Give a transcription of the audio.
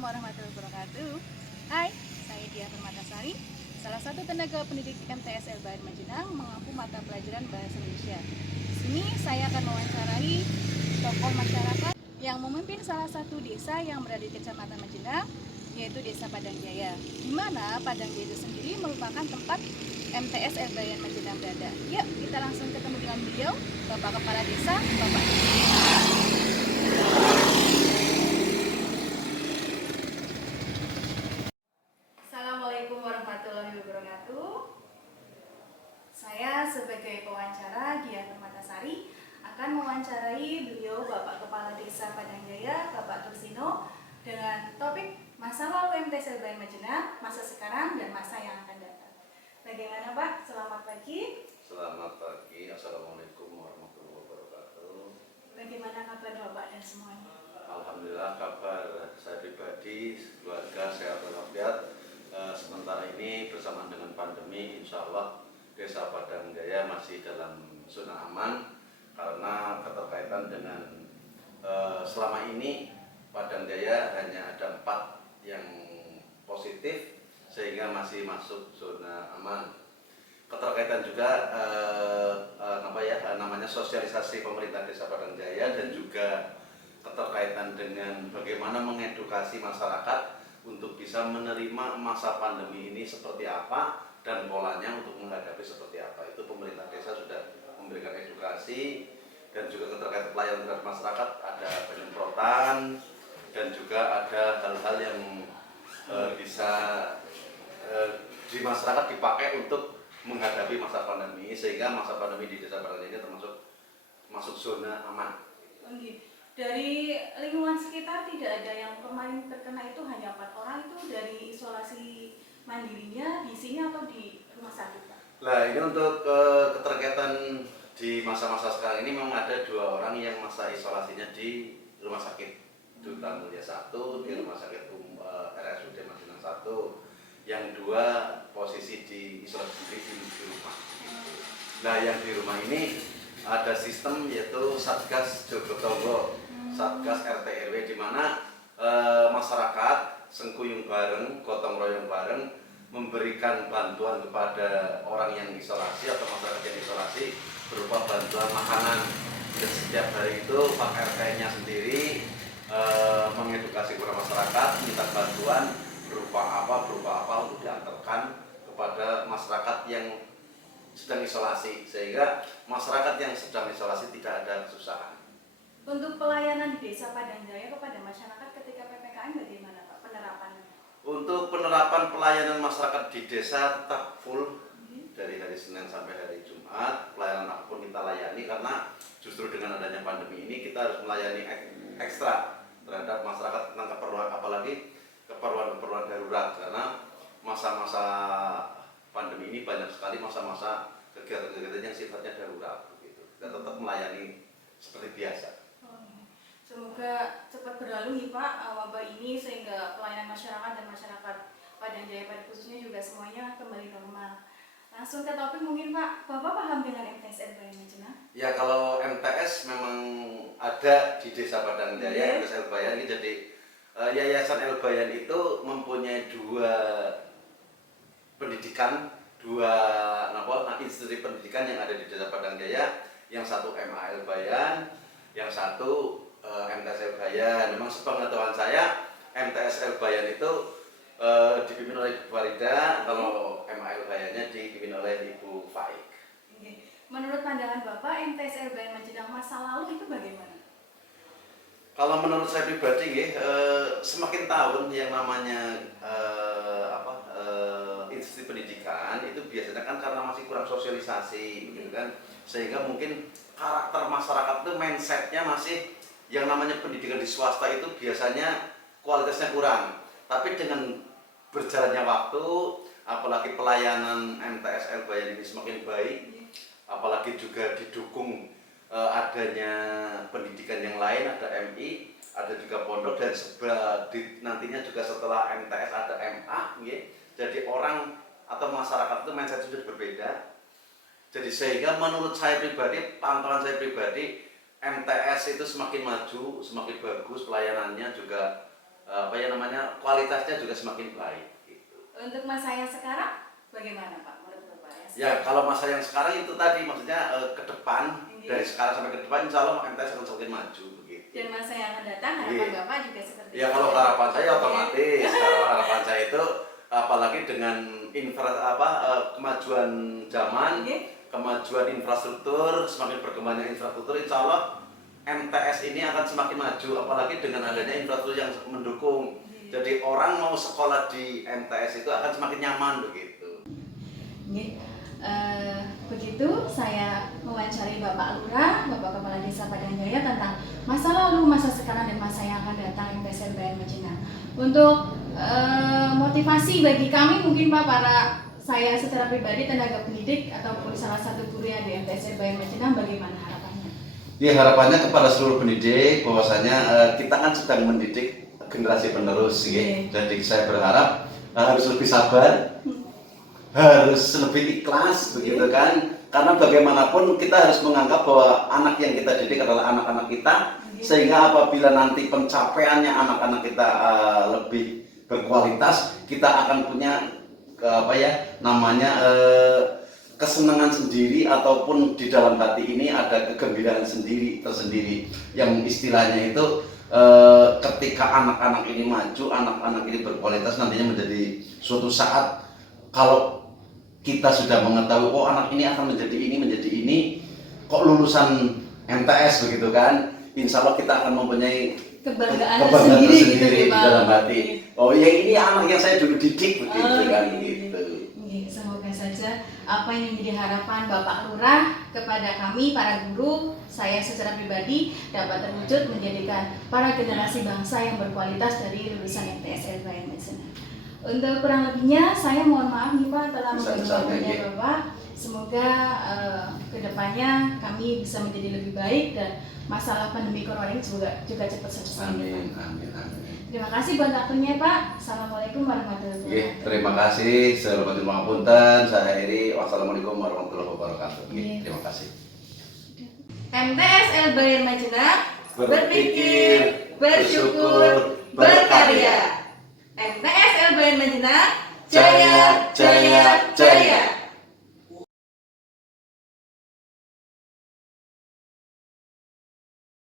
Assalamualaikum warahmatullahi wabarakatuh. Hai, saya Diah Permatasari, salah satu tenaga pendidik MTS Elbayan Majenang mengampu mata pelajaran Bahasa Indonesia. Di sini saya akan mewawancarai tokoh masyarakat yang memimpin salah satu desa yang berada di Kecamatan Majenang, yaitu Desa Padang Jaya. Di mana Padang Jaya itu sendiri merupakan tempat MTS Elbayan Majenang berada. Yuk, kita langsung ketemu dengan beliau, Bapak Kepala Desa, Bapak. Assalamualaikum warahmatullahi wabarakatuh. Saya sebagai pewawancara Diah Permatasari akan mewawancarai beliau Bapak Kepala Desa Padang Jaya, Bapak Tursino, dengan topik masa lalu MTS Elbayan Majenang, masa sekarang dan masa yang akan datang. Bagaimana Pak? Selamat pagi. Selamat pagi, Assalamualaikum warahmatullahi wabarakatuh. Bagaimana kabar Bapak dan semuanya? Alhamdulillah, kabar saya pribadi, keluarga sehat walafiat. Sementara ini bersamaan dengan pandemi, insya Allah Desa Padang Jaya masih dalam zona aman karena keterkaitan dengan selama ini Padang Jaya hanya ada 4 yang positif sehingga masih masuk zona aman. Keterkaitan juga namanya sosialisasi pemerintah Desa Padang Jaya dan juga keterkaitan dengan bagaimana mengedukasi masyarakat untuk bisa menerima masa pandemi ini seperti apa dan polanya untuk menghadapi seperti apa. Itu pemerintah desa sudah memberikan edukasi dan juga keterkaitan pelayanan terhadap masyarakat, ada penyemprotan dan juga ada hal-hal yang bisa di masyarakat dipakai untuk menghadapi masa pandemi, sehingga masa pandemi di Desa Padang Jaya termasuk masuk zona aman. Dari lingkungan sekitar tidak ada yang kemarin terkena, itu hanya 4 orang. Itu dari isolasi mandirinya di sini atau di rumah sakit Pak? Nah, ini untuk keterkaitan di masa-masa sekarang ini memang ada 2 orang yang masa isolasinya di rumah sakit Duta Mulia 1 di rumah sakit RSUD Majenang 1, yang 2 posisi di isolasi sendiri di rumah. Nah, yang di rumah ini ada sistem yaitu Satgas Jogotongo, Satgas RT RW, di mana masyarakat sengkuyung bareng, gotong royong bareng memberikan bantuan kepada orang yang isolasi atau masyarakat yang isolasi berupa bantuan makanan. Dan setiap hari itu Pak RT-nya sendiri mengedukasi kepada masyarakat, minta bantuan berupa apa untuk diantarkan kepada masyarakat yang sedang isolasi, sehingga masyarakat yang sedang isolasi tidak ada kesusahan. Untuk pelayanan di Desa Padang Jaya kepada masyarakat ketika PPKM bagaimana Pak penerapannya? Untuk penerapan pelayanan masyarakat di desa tetap full dari hari Senin sampai hari Jumat. Pelayanan apapun kita layani karena justru dengan adanya pandemi ini kita harus melayani ekstra terhadap masyarakat tentang keperluan, apalagi keperluan darurat, karena masa-masa pandemi ini banyak sekali masa-masa kegiatan-kegiatan yang sifatnya darurat begitu. Kita tetap melayani seperti biasa. Semoga cepat berlalu nih Pak wabah ini, sehingga pelayanan masyarakat dan masyarakat Padang Jaya pada khususnya juga semuanya kembali normal. Langsung ke topik mungkin Pak, Bapak paham dengan MTS Elbayan Majenang? Ya, kalau MTS memang ada di Desa Padang Jaya, MTS Elbayan ini jadi Yayasan Elbayan itu mempunyai 2 pendidikan, 2 institusi pendidikan yang ada di Desa Padang Jaya. Yang satu MA Elbayan, yang satu MTS Elbayan. Memang sepengetahuan saya MTS Elbayan itu dipimpin oleh Ibu Farida, kalau MA Elbayannya dipimpin oleh Ibu Faik. Menurut pandangan Bapak, MTS Elbayan Majenang masa lalu itu bagaimana? Kalau menurut saya pribadi, semakin tahun yang namanya institusi pendidikan itu biasanya kan karena masih kurang sosialisasi, gitu kan, sehingga mungkin karakter masyarakat itu mindsetnya masih yang namanya pendidikan di swasta itu biasanya kualitasnya kurang. Tapi dengan berjalannya waktu, apalagi pelayanan MTS Elbayan ini semakin baik, apalagi juga didukung adanya pendidikan yang lain, ada MI, ada juga pondok, dan nantinya juga setelah MTS ada MA, jadi orang atau masyarakat itu mindset sudah berbeda. Jadi sehingga menurut saya pribadi, pantauan saya pribadi, MTS itu semakin maju, semakin bagus pelayanannya juga, kualitasnya juga semakin baik gitu. Untuk masa yang sekarang bagaimana Pak menurut Bapak? Ya kalau masa yang sekarang itu tadi maksudnya ke depan, dari sekarang sampai ke depan insya Allah MTS akan semakin maju begitu. Dan masa yang akan datang harapan Bapak juga seperti Ya itu. kalau harapan saya otomatis, kalau harapan saya itu apalagi dengan kemajuan zaman, kemajuan infrastruktur, semakin berkembangnya infrastruktur, insya Allah MTS ini akan semakin maju, apalagi dengan adanya infrastruktur yang mendukung. Jadi orang mau sekolah di MTS itu akan semakin nyaman begitu. Begitu saya mewawancari Bapak Lurah, Bapak Kepala Desa Padang Jaya tentang masa lalu, masa sekarang, dan masa yang akan datang MTS LBM Majenang. Untuk motivasi bagi kami mungkin Pak, para saya secara pribadi tenaga pendidik ataupun salah satu guru yang di MTS LBM Majenang, bagaimana harapannya? Ya harapannya kepada seluruh pendidik bahwasanya kita kan sedang mendidik generasi penerus, jadi saya berharap harus lebih sabar, harus lebih ikhlas, begitu kan? Karena bagaimanapun kita harus menganggap bahwa anak yang kita didik adalah anak-anak kita, sehingga apabila nanti pencapaiannya anak-anak kita lebih berkualitas, kita akan punya kesenangan sendiri, ataupun di dalam hati ini ada kegembiraan tersendiri yang istilahnya itu ketika anak-anak ini maju, anak-anak ini berkualitas, nantinya menjadi suatu saat kalau kita sudah mengetahui oh anak ini akan menjadi ini kok lulusan MTS begitu kan, insya Allah kita akan mempunyai kebanggaan tersendiri gitu, di dalam hati. Oh ya ini anak yang saya dulu didik begitu kan gitu. Semoga saja apa yang menjadi harapan Bapak Lurah kepada kami para guru, saya secara pribadi dapat terwujud menjadikan para generasi bangsa yang berkualitas dari lulusan MTS LBM Majenang. Untuk kurang lebihnya saya mohon maaf nih Pak telah mengganggu waktunya Bapak. Semoga kedepannya kami bisa menjadi lebih baik dan masalah pandemi corona ini juga cepat selesai. Amin. Terima kasih buat waktunya Pak. Assalamualaikum warahmatullahi wabarakatuh. Terima kasih. Saya hormati pangapunten. Saya akhiri. Wassalamualaikum warahmatullahi wabarakatuh. Terima kasih. MTS LBM Majenang berpikir, bersyukur, berkarya.